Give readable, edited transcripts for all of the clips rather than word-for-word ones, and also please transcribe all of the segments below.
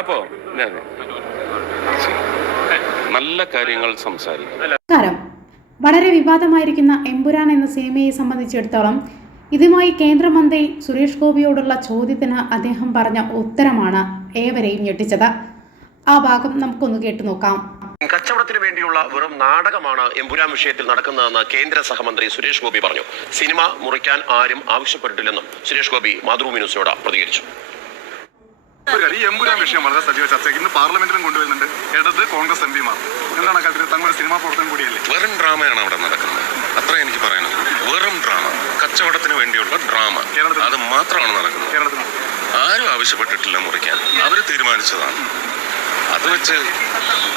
അപ്പോ നല്ല കാര്യങ്ങൾ സംസാരിക്കും. വളരെ വിവാദമായിരിക്കുന്ന എമ്പുരാൻ എന്ന സിനിമയെ സംബന്ധിച്ചിടത്തോളം ഇതുമായി കേന്ദ്രമന്ത്രി സുരേഷ് ഗോപിയോടുള്ള ചോദ്യത്തിന് അദ്ദേഹം പറഞ്ഞ ഉത്തരമാണ് ഏവരെയും ഞെട്ടിച്ചത്. ആ ഭാഗം നമുക്കൊന്ന് കേട്ടു നോക്കാം. കച്ചവടത്തിന് വേണ്ടിയുള്ള വെറും നാടകമാണ് എമ്പുരാൻ വിഷയത്തിൽ നടക്കുന്നതെന്ന് കേന്ദ്ര സഹമന്ത്രി സുരേഷ് ഗോപി പറഞ്ഞു. സിനിമ മുറിക്കാൻ ആരും ആവശ്യപ്പെട്ടിട്ടില്ലെന്നും സുരേഷ് ഗോപി മാതൃഭൂമി ന്യൂസിനോട് പ്രതികരിച്ചു. ഈ എമ്പുരാൻ വിഷയം വളരെ സജീവ ചർച്ചയ്ക്ക് ഇന്ന് പാർലമെന്റിലും കൊണ്ടുവരുന്നുണ്ട് ഇടത് കോൺഗ്രസ് എംപിമാർ. എന്താണ് കാര്യത്തിൽ തങ്ങളുടെ സിനിമാ പ്രവർത്തനം കൂടിയല്ലേ? വെറും ഡ്രാമയാണ് അവിടെ നടക്കുന്നത്. അത്ര എനിക്ക് പറയാനുള്ളൂ. വെറും ഡ്രാമ, കച്ചവടത്തിന് വേണ്ടിയുള്ള ഡ്രാമ, അത് മാത്രമാണ് നടക്കുന്നത്. കേരളത്തിൽ ആരും ആവശ്യപ്പെട്ടിട്ടില്ല മുറിക്കാൻ, അവര് തീരുമാനിച്ചതാണ്. അത് വെച്ച്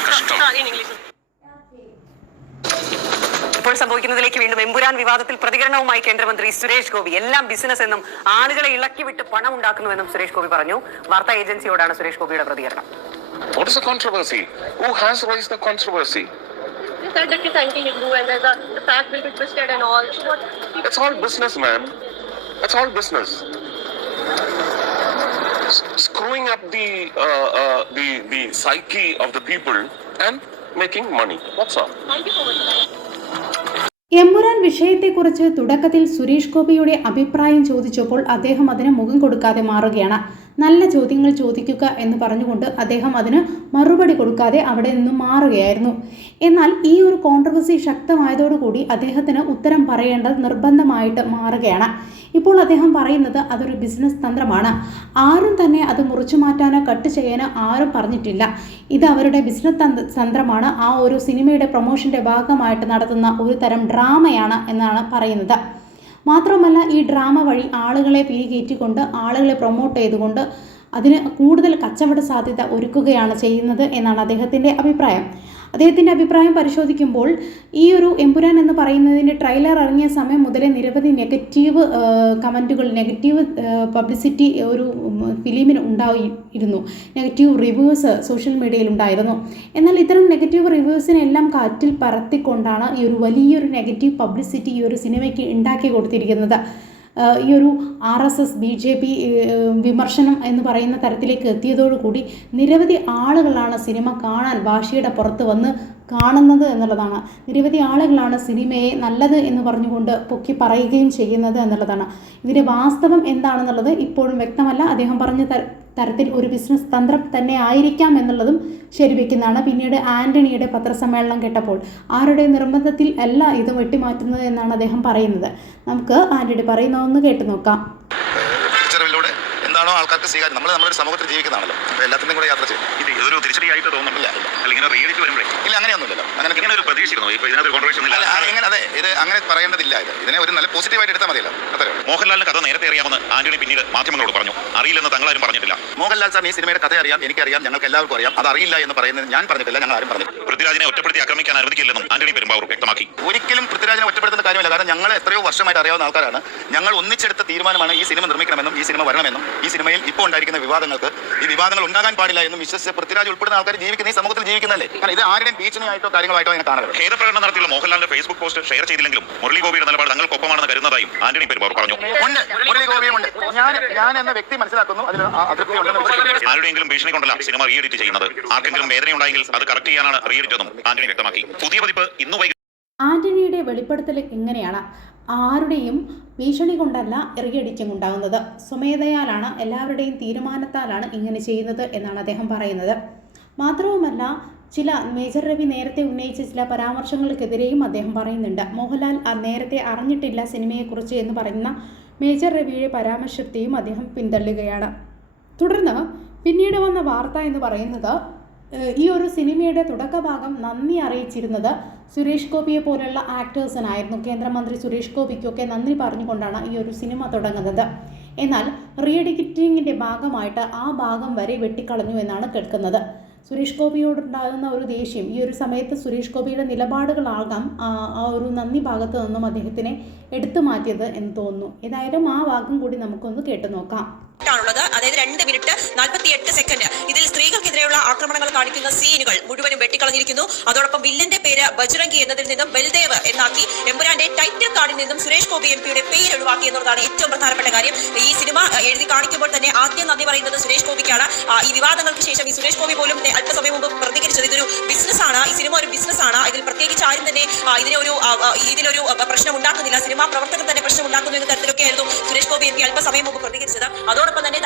കഷ്ടം. ഇപ്പോൾ സംഭവിക്കുന്നതിലേക്ക് വീണ്ടും എമ്പുരാൻ വിവാദത്തിൽ പ്രതികരണവുമായി കേന്ദ്രമന്ത്രി സുരേഷ് ഗോപി. എല്ലാം ബിസിനസ് എന്നും ആളുകളെ ഇളക്കിവിട്ട് പണം ഉണ്ടാക്കുന്നുവെന്നും സുരേഷ് ഗോപി പറഞ്ഞു. വാർത്താ ഏജൻസിയോടാണ് സുരേഷ് ഗോപിയുടെ പ്രതികരണം. What is the controversy? Who has raised the controversy? You said that it's anti-Hindu and the fact will be twisted and all. So what? It's all business, man. It's all business. Screwing up the psyche of the people and making money. That's all. Thank you so much. Empuraan വിഷയത്തെക്കുറിച്ച് തുടക്കത്തിൽ സുരേഷ് ഗോപിയുടെ അഭിപ്രായം ചോദിച്ചപ്പോൾ അദ്ദേഹം അതിന് മുഖം കൊടുക്കാതെ മാറുകയാണ്. നല്ല ചോദ്യങ്ങൾ ചോദിക്കുക എന്ന് പറഞ്ഞുകൊണ്ട് അദ്ദേഹം അതിന് മറുപടി കൊടുക്കാതെ അവിടെ നിന്നും മാറുകയായിരുന്നു. എന്നാൽ ഈ ഒരു കോൺട്രവേഴ്സി ശക്തമായതോടുകൂടി അദ്ദേഹത്തിന് ഉത്തരം പറയേണ്ടത് നിർബന്ധമായിട്ട് മാറുകയാണ്. ഇപ്പോൾ അദ്ദേഹം പറയുന്നത് അതൊരു ബിസിനസ് തന്ത്രമാണ്. ആരും തന്നെ അത് മുറിച്ചു മാറ്റാനോ കട്ട് ചെയ്യാനോ ആരും പറഞ്ഞിട്ടില്ല. ഇത് അവരുടെ ബിസിനസ് തന്ത്രമാണ്. ആ ഒരു സിനിമയുടെ പ്രൊമോഷൻ്റെ ഭാഗമായിട്ട് നടത്തുന്ന ഒരു തരം ഡ്രാമയാണ് എന്നാണ് പറയുന്നത്. മാത്രമല്ല ഈ ഡ്രാമ വഴി ആളുകളെ പിരികേറ്റിക്കൊണ്ട് ആളുകളെ പ്രൊമോട്ട് ചെയ്തുകൊണ്ട് അതിന് കൂടുതൽ കച്ചവട സാധ്യത ഒരുക്കുകയാണ് ചെയ്യുന്നത് എന്നാണ് അദ്ദേഹത്തിൻ്റെ അഭിപ്രായം. അദ്ദേഹത്തിൻ്റെ അഭിപ്രായം പരിശോധിക്കുമ്പോൾ ഈ ഒരു എമ്പുരാൻ എന്ന് പറയുന്നതിൻ്റെ ട്രെയിലർ ഇറങ്ങിയ സമയം മുതലേ നിരവധി നെഗറ്റീവ് കമൻറ്റുകൾ, നെഗറ്റീവ് പബ്ലിസിറ്റി ഒരു ഫിലിമിന് ഉണ്ടായിരുന്നു. നെഗറ്റീവ് റിവ്യൂസ് സോഷ്യൽ മീഡിയയിൽ ഉണ്ടായിരുന്നു. എന്നാൽ ഇത്തരം നെഗറ്റീവ് റിവ്യൂസിനെല്ലാം കാറ്റിൽ പറത്തിക്കൊണ്ടാണ് ഈ ഒരു വലിയൊരു നെഗറ്റീവ് പബ്ലിസിറ്റി ഈ ഒരു സിനിമയ്ക്ക് ഉണ്ടാക്കി കൊടുത്തിരിക്കുന്നത്. ഈ ഒരു RSS BJP വിമർശനം എന്ന് പറയുന്ന തരത്തിലേക്ക് എത്തിയതോടുകൂടി നിരവധി ആളുകളാണ് സിനിമ കാണാൻ വാശിയുടെ പുറത്ത് വന്ന് കാണുന്നത് എന്നുള്ളതാണ്. നിരവധി ആളുകളാണ് സിനിമയെ നല്ലത് എന്ന് പറഞ്ഞുകൊണ്ട് പൊക്കി പറയുകയും ചെയ്യുന്നത് എന്നുള്ളതാണ്. ഇതിൻ്റെ വാസ്തവം എന്താണെന്നുള്ളത് ഇപ്പോഴും വ്യക്തമല്ല. അദ്ദേഹം പറഞ്ഞ തരത്തിൽ ഒരു ബിസിനസ് തന്ത്രം തന്നെ ആയിരിക്കാം എന്നുള്ളതും ശരിവെക്കുന്നതാണ്. പിന്നീട് ആൻ്റണിയുടെ പത്രസമ്മേളനം കേട്ടപ്പോൾ ആരുടെ നിർബന്ധത്തിൽ അല്ല ഇത് വെട്ടിമാറ്റുന്നത് എന്നാണ് അദ്ദേഹം പറയുന്നത്. നമുക്ക് ആൻ്റണി പറയുന്നതൊന്ന് കേട്ടു നോക്കാം. എന്താണോ ആൾക്കാർക്ക് സ്വീകാര്യം, നമ്മളൊരു സമൂഹത്തിൽ ജീവിക്കുന്നതാണല്ലോ. അപ്പോൾ എല്ലാത്തിനും കൂടെ യാത്ര ചെയ്യും. ഇത് ഇതൊരു തിരിച്ചടിയായിട്ട് തോന്നുന്നില്ല. അല്ലെങ്കിൽ റിയാലിറ്റി വരുമ്പോഴേ ഇല്ല, അങ്ങനെയൊന്നുമില്ലല്ലോ. അങ്ങനെ ഒരു പ്രതീക്ഷിക്കുന്നു. ഇപ്പോൾ ഇതിനകത്ത് കോൺട്രവേഴ്സി ഒന്നുമില്ല. അതെ, ഇത് അങ്ങനെ പറയേണ്ടതില്ല. ഇതിനെ ഒരു നല്ല പോസിറ്റീവായിട്ട് എടുത്താൽ മതിയല്ലോ. അത്രേ. മോഹൻലാലിന് കഥ നേരത്തെ അറിയാമെന്ന് ആന്റണി പിന്നീട് മാധ്യമങ്ങളോട് പറഞ്ഞു. അറിയില്ലെന്ന് തങ്ങളാരും പറഞ്ഞിട്ടില്ല. മോഹൻലാൽ സാർ ഈ സിനിമയുടെ കഥ അറിയാം, എനിക്കറിയാം, ഞങ്ങൾക്ക് എല്ലാവർക്കും അറിയാം. അത് അറിയില്ല എന്ന് പറയുന്നത് ഞാൻ പറഞ്ഞിട്ടില്ല, ഞങ്ങൾ ആരും പറഞ്ഞിട്ടില്ല. പൃഥ്വിരാജിനെ ഒറ്റപ്പെടുത്തി ആക്രമിക്കാൻ അനുവദിക്കില്ലെന്നും ആന്റണി പെരുമ്പാവൂർ വ്യക്തമാക്കി. ഒരിക്കലും പൃഥ്വിരാജിനെ ഒറ്റപ്പെടുത്തുന്ന കാര്യമല്ല. കാരണം ഞങ്ങൾ എത്രയോ വർഷമായിട്ട് അറിയാവുന്ന ആൾക്കാരാണ്. ഞങ്ങൾ ഒന്നിച്ചെടുത്ത തീരുമാനമാണ് ഈ സിനിമ നിർമ്മിക്കണമെന്നും ഈ സിനിമ വരണമെന്നും ഈ സിനിമയിൽ ഇപ്പോൾ ഉണ്ടായിരിക്കുന്ന ഈ വിവാദങ്ങൾ ഉണ്ടാകാൻ പാടില്ല എന്നും വിശ്വസിച്ച് പൃഥ്വിരാജ് ഉൾപ്പെടുന്ന ആൾക്കാർ ജീവിക്കുന്ന ഈ സമൂഹത്തിൽ ജീവിക്കുന്നതല്ലേ. കാരണം ഇത് ആരുടെയും ഭീഷണിയായിട്ടോ കാര്യങ്ങളായിട്ടോ അങ്ങനെ കാണരുത്. ഖേദപ്രകടനം നടത്തിയുള്ള മോഹൻലാലിന്റെ ഫേസ്ബുക്ക് പോസ്റ്റ് ഷെയർ ചെയ്തില്ലെങ്കിലും മുരളി ഗോപിയുടെ നിലപാട് തങ്ങൾക്കൊപ്പമാണെന്ന് കരുതുന്നതായും ആന്റണി പെരുമ്പാവൂർ പറഞ്ഞു. മുരളി ഗോപിയുമുണ്ട്. ഞാൻ എന്ന വ്യക്തി മനസ്സിലാക്കുന്നു അതിന് അതൃപ്തി ഉണ്ടെന്ന്. ആരുടെയെങ്കിലും ഭീഷണി കൊണ്ടല്ല സിനിമ റീ എഡിറ്റ് ചെയ്യുന്നത്. ആർക്കെങ്കിലും വേദനയുണ്ടായെങ്കിൽ അത് കറക്റ്റ് ചെയ്യാനാണ് റീ എഡിറ്റ് എന്നും ആന്റണി വ്യക്തമാക്കി. പുതിയ പതിപ്പ് ഇന്ന് വൈകി. ആന്റണിയുടെ വെളിപ്പെടുത്തൽ എങ്ങനെയാണ്? ആരുടെയും ഭീഷണി കൊണ്ടല്ല റീ എഡിറ്റിംഗ് ഉണ്ടാകുന്നത്. സ്വമേധയാലാണ്, എല്ലാവരുടെയും തീരുമാനത്താലാണ് ഇങ്ങനെ ചെയ്യുന്നത് എന്നാണ് അദ്ദേഹം പറയുന്നത്. മാത്രവുമല്ല ചില മേജർ രവി നേരത്തെ ഉന്നയിച്ച ചില പരാമർശങ്ങൾക്കെതിരെയും അദ്ദേഹം പറയുന്നുണ്ട്. മോഹൻലാൽ നേരത്തെ അറിഞ്ഞിട്ടില്ല സിനിമയെക്കുറിച്ച് എന്ന് പറയുന്ന മേജർ രവിയുടെ പരാമർശത്തെയും അദ്ദേഹം പിന്തള്ളുകയാണ്. തുടർന്ന് പിന്നീട് വന്ന വാർത്ത എന്ന് പറയുന്നത് ഈ ഒരു സിനിമയുടെ തുടക്കഭാഗം നന്ദി അറിയിച്ചിരുന്നത് സുരേഷ് ഗോപിയെ പോലുള്ള ആക്ടേഴ്സിനായിരുന്നു. കേന്ദ്രമന്ത്രി സുരേഷ് ഗോപിക്കൊക്കെ നന്ദി പറഞ്ഞുകൊണ്ടാണ് ഈ ഒരു സിനിമ തുടങ്ങുന്നത്. എന്നാൽ റീ എഡിറ്റിങ്ങിൻ്റെ ഭാഗമായിട്ട് ആ ഭാഗം വരെ വെട്ടിക്കളഞ്ഞു എന്നാണ് കേൾക്കുന്നത്. സുരേഷ് ഗോപിയോടുണ്ടാകുന്ന ഒരു ദേഷ്യം ഈ ഒരു സമയത്ത് സുരേഷ് ഗോപിയുടെ നിലപാടുകളാകാം ആ ഒരു നന്ദി ഭാഗത്ത് നിന്നും അദ്ദേഹത്തിനെ എടുത്തു മാറ്റിയത് എന്ന് തോന്നുന്നു. ഏതായാലും ആ ഭാഗം കൂടി നമുക്കൊന്ന് കേട്ടു നോക്കാം. അതായത് 2 മിനിറ്റ് 48 സെക്കൻഡ് ഇതിൽ സ്ത്രീകൾക്കെതിരെ നേരെയുള്ള ആക്രമണങ്ങൾ കാണിക്കുന്ന സീനുകൾ മുഴുവനും വെട്ടിക്കളഞ്ഞിരിക്കുന്നു. അതോടൊപ്പം വില്ലന്റെ പേര് ബജ്രംഗി എന്നതിൽ നിന്നും ബൽദേവ് എന്നാക്കി എമ്പുരാന്റെ ടൈറ്റിൽ കാർഡിൽ നിന്നും സുരേഷ് ഗോപി എംപിയുടെ പേര് ഒഴിവാക്കി എന്നുള്ളതാണ് ഏറ്റവും പ്രധാനപ്പെട്ട കാര്യം. ഈ സിനിമ എഴുതി കാണിക്കുമ്പോൾ തന്നെ ആദ്യം നന്ദി പറയുന്നത് സുരേഷ് ഗോപിക്കാണ്. ഈ വിവാദങ്ങൾക്ക് ശേഷം ഈ സുരേഷ് ഗോപി പോലും അല്പസമയം മുമ്പ് പ്രതികരിച്ചത് ഇതൊരു ബിസിനസ്സാണ്, ഈ സിനിമ ഒരു ബിസിനസ്സാണ്, ഇതിൽ പ്രത്യേകിച്ച് ആരും തന്നെ ഇതിലൊരു പ്രശ്നം ഉണ്ടാക്കുന്നില്ല, സിനിമാ പ്രവർത്തകർ തന്നെ പ്രശ്നം ഉണ്ടാക്കുന്നു എന്ന തരത്തിലൊക്കെയായിരുന്നു സുരേഷ് ഗോപി എംപി അല്പസമയം മുമ്പ് പ്രതികരിച്ചത്. അതോടൊപ്പം തന്നെ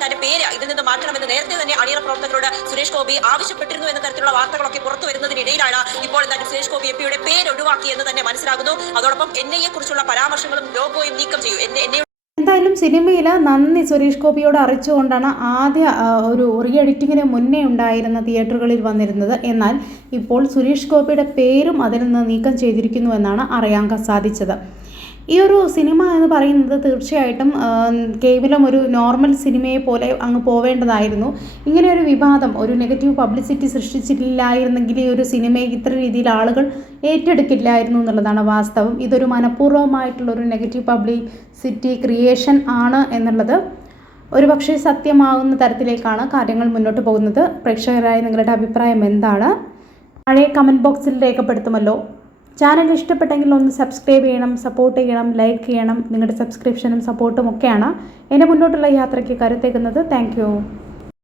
തന്റെ പേര് ഇതിൽ നിന്ന് മാറ്റണമെന്ന് നേരത്തെ തന്നെ അണിയറ പ്രവർത്തകരോട് സുരേഷ് ഗോപി ആവശ്യപ്പെട്ടിരുന്നു എന്ന തരത്തിലുള്ള വാർത്തകളൊക്കെ പുറത്തു വരുന്നതിനിടയിലാണ് ഇപ്പോൾ എന്തായാലും സുരേഷ് ഗോപി എംപിയുടെ പേര് ഒഴിവാക്കി എന്ന് തന്നെ മനസ്സിലാകുന്നു. അതോടൊപ്പം NIA കുറിച്ചുള്ള പരാമർശങ്ങളും ലോഗോയും നീക്കം ചെയ്യും. എന്തായാലും സിനിമയിൽ നന്ദി സുരേഷ് ഗോപിയോട് അറിയിച്ചുകൊണ്ടാണ് ആദ്യ ഒരു റീ എഡിറ്റിങ്ങിന് മുന്നേ ഉണ്ടായിരുന്ന തിയേറ്ററുകളിൽ വന്നിരുന്നത്. എന്നാൽ ഇപ്പോൾ സുരേഷ് ഗോപിയുടെ പേരും അതിൽ നിന്ന് നീക്കം ചെയ്തിരിക്കുന്നു എന്നാണ് അറിയാൻ സാധിച്ചത്. ഈ ഒരു സിനിമ എന്ന് പറയുന്നത് തീർച്ചയായിട്ടും കേവലം ഒരു നോർമൽ സിനിമയെ പോലെ അങ്ങ് പോവേണ്ടതായിരുന്നു. ഇങ്ങനെ ഒരു വിവാദം, ഒരു നെഗറ്റീവ് പബ്ലിസിറ്റി സൃഷ്ടിച്ചില്ലായിരുന്നെങ്കിൽ ഈ ഒരു സിനിമയെ ഇത്ര രീതിയിൽ ആളുകൾ ഏറ്റെടുക്കില്ലായിരുന്നു എന്നുള്ളതാണ് വാസ്തവം. ഇതൊരു മനഃപൂർവ്വമായിട്ടുള്ളൊരു നെഗറ്റീവ് പബ്ലിസിറ്റി ക്രിയേഷൻ ആണ് എന്നുള്ളത് ഒരുപക്ഷെ സത്യമാകുന്ന തരത്തിലേക്കാണ് കാര്യങ്ങൾ മുന്നോട്ട് പോകുന്നത്. പ്രേക്ഷകരായ നിങ്ങളുടെ അഭിപ്രായം എന്താണ്? പഴയ കമൻറ്റ് ബോക്സിൽ രേഖപ്പെടുത്തുമല്ലോ. ചാനൽ ഇഷ്ടപ്പെട്ടെങ്കിൽ ഒന്ന് സബ്സ്ക്രൈബ് ചെയ്യണം, സപ്പോർട്ട് ചെയ്യണം, ലൈക്ക് ചെയ്യണം. നിങ്ങളുടെ സബ്സ്ക്രിപ്ഷനും സപ്പോർട്ടും ഒക്കെയാണ് എൻ്റെ മുന്നോട്ടുള്ള യാത്രയ്ക്ക് കരുത്തേക്കുന്നത്. Thank you.